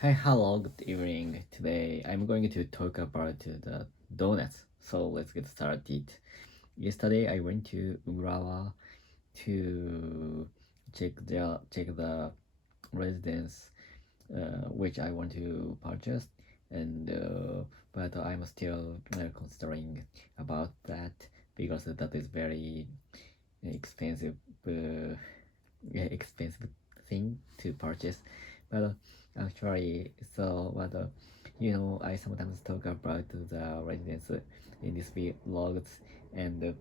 Hey, hello, good evening. Today I'm going to talk about the donuts. So let's get started. Yesterday I went to Urawa to check the residence which I want to purchase, and but I'm still considering about that because that is very expensive uh, expensive thing to purchase. But actually, I sometimes talk about the residents in this vlogs, and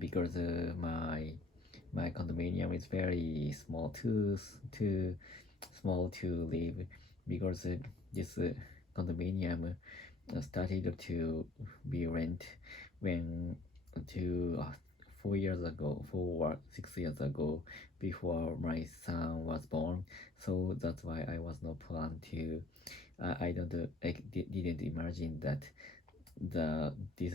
because my condominium is very too small to live, because this condominium started to be rent when to 4 years ago, 4 or 6 years ago, before my son was born. So that's why I was not planned to. I don't didn't imagine that this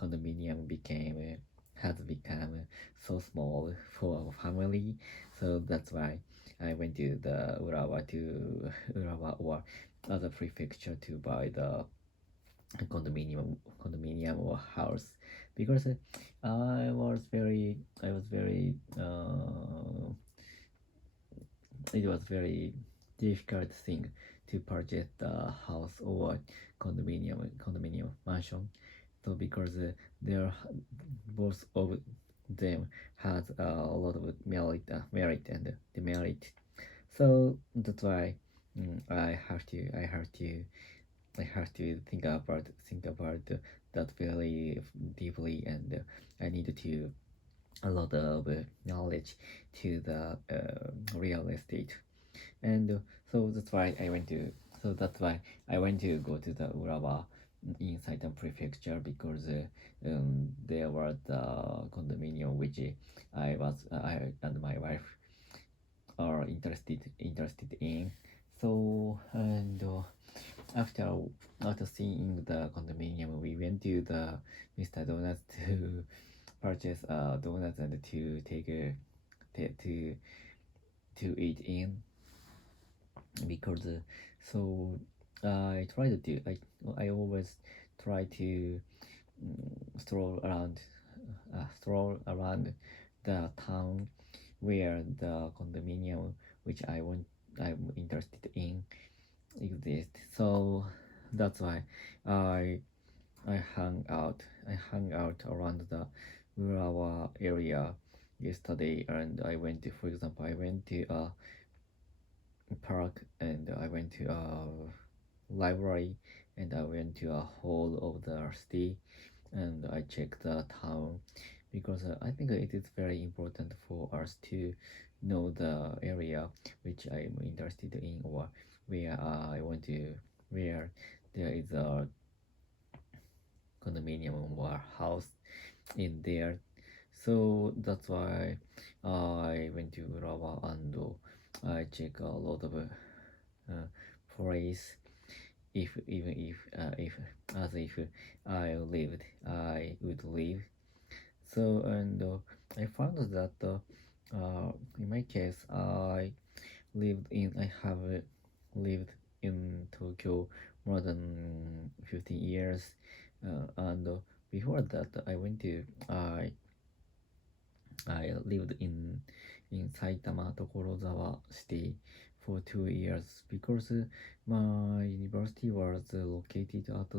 condominium has become so small for our family. So that's why I went to the Urawa or other prefecture to buy the condominium or house, because I was very it was very difficult thing to purchase the house or condominium mansion. So because there both of them has a lot of merit and demerit. So that's why I have to think about that very deeply, and I need to a lot of knowledge to the real estate. And that's why I went to go to the Urawa in Saitan prefecture, because there was the condominium which I and my wife are interested in. So, and after after seeing the condominium, we went to the Mr. Donuts to purchase donuts and to take a to eat in, because so I try to do I always try to stroll around the town where the condominium which I'm interested in exist. So that's why I I hung out around the Urawa area yesterday, and for example, I went to a park, and I went to a library, and I went to a hall of the city, and I checked the town, because I think it is very important for us to know the area which I'm interested in, or where I want to where there is a condominium or house in there. So that's why I went to Urawa, and I check a lot of place. If as if I would live. So, and I found that in my case I have lived in Tokyo more than 15 years, and before that I lived in Saitama Tokorozawa city for 2 years, because my university was located at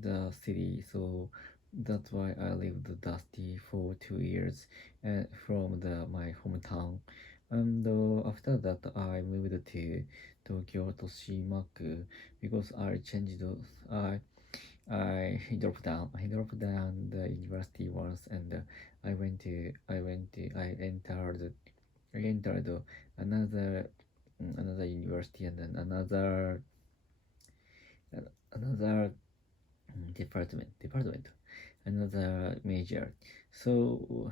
the city. So that's why I lived the city for 2 years from my hometown. And after that, I moved to Tokyo Toshimaku, because I dropped down the university once, and I entered another another university, and then another department, another major. So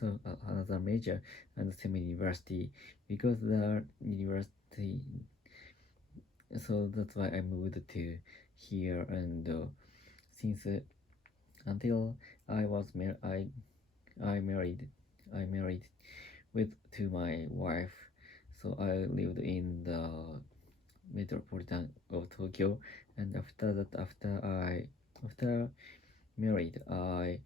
another major and same university, because the university. So that's why I moved to here, and since until I was I married with to my wife. So I lived in the metropolitan of Tokyo, and after that, after married, I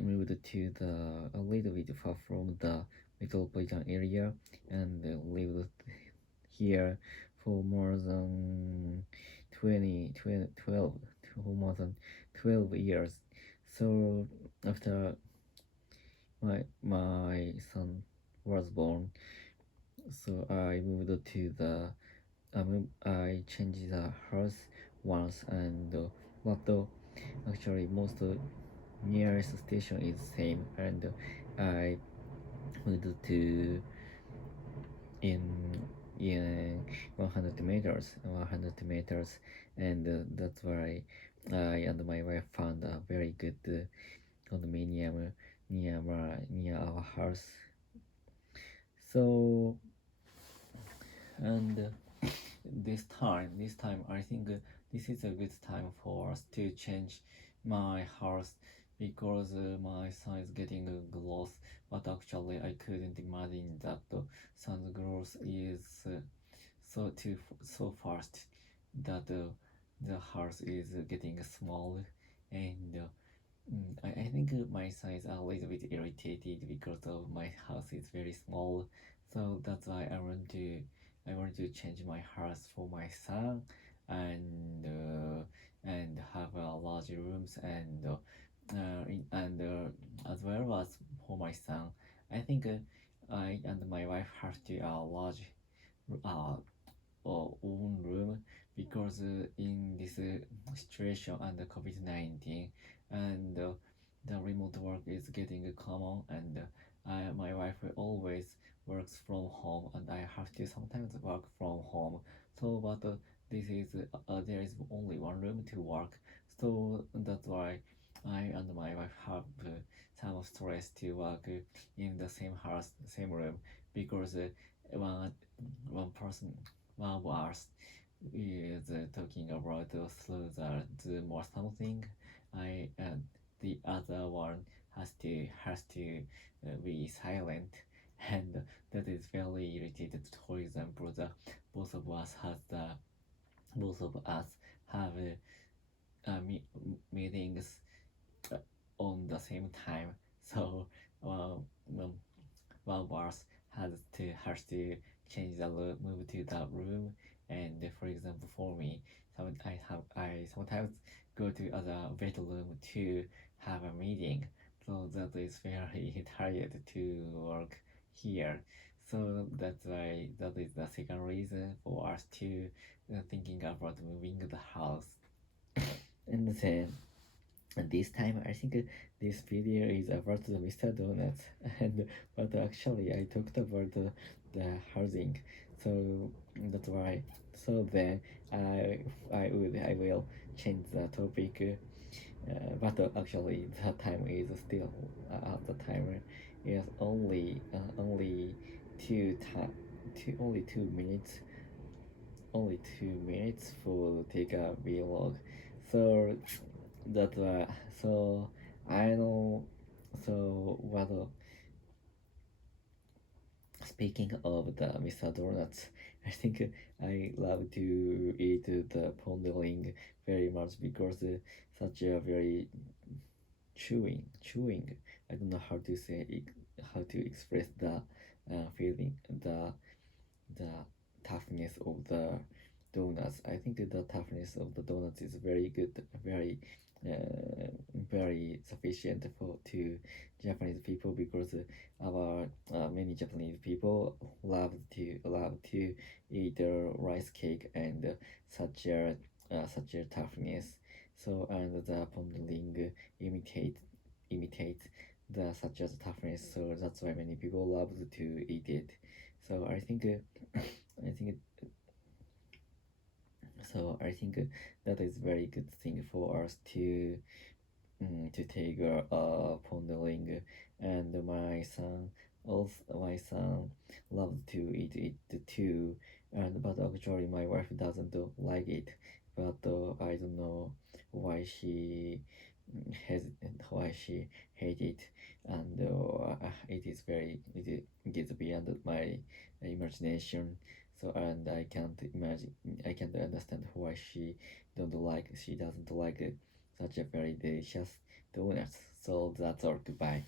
moved to the a little bit far from the metropolitan area and lived here for more than 12 for more than 12 years. So after my son was born, so I moved to the I changed the house once, and but actually most nearest station is same, and I moved to in in 100 meters, and that's why I and my wife found a very good condominium near our house. So, and this time I think this is a good time for us to change my house, because my son is getting growth, but actually I couldn't imagine that son's growth is so fast that the house is getting small, and I think my son is a little bit irritated because of my house is very small. So that's why I want to change my house for my son, and have large rooms, and as well as for my son. I think I and my wife have to large uh, own room, because in this situation under COVID-19, and the remote work is getting common, and my wife always works from home, and I have to sometimes work from home. So but this is there is only one room to work, so that's why I and my wife have some stress to work in the same house, same room, because one person, one of us is talking about through the Zoom or something. I The other one has to be silent, and that is very irritated. For example, the both of us has the both of us have meetings uh, on the same time. So um, um, one of us has to change the room, move to that room, and for example, for me, I sometimes go to other bedroom to have a meeting. So that is very tired to work here. So that's why that is the second reason for us to thinking about moving the house. And then this time I think this video is about the Mr. Donuts, and but actually I talked about the housing, so that's why. So then I will change the topic, but actually the time is still the timer is only two time only 2 minutes, only 2 minutes for take a vlog. So that so I know. So what speaking of the Mr. Donuts, I think I love to eat the pondering very much, because such a very chewing. I don't know how to say it, how to express the feeling, the toughness of the donuts. I think the toughness of the donuts is very good, uh, very sufficient for to Japanese people, because our many Japanese people love to eat rice cake, and such a toughness. So and the pondering imitate the such as toughness. So that's why many people love to eat it. So I think that is very good thing for us to take pondering, and my son loves to eat it too, and but actually my wife doesn't like it, but I don't know why hesitant, why she hate it, and it gets beyond my imagination. So and I can't understand why she doesn't like such a very delicious donuts. So that's all. Goodbye.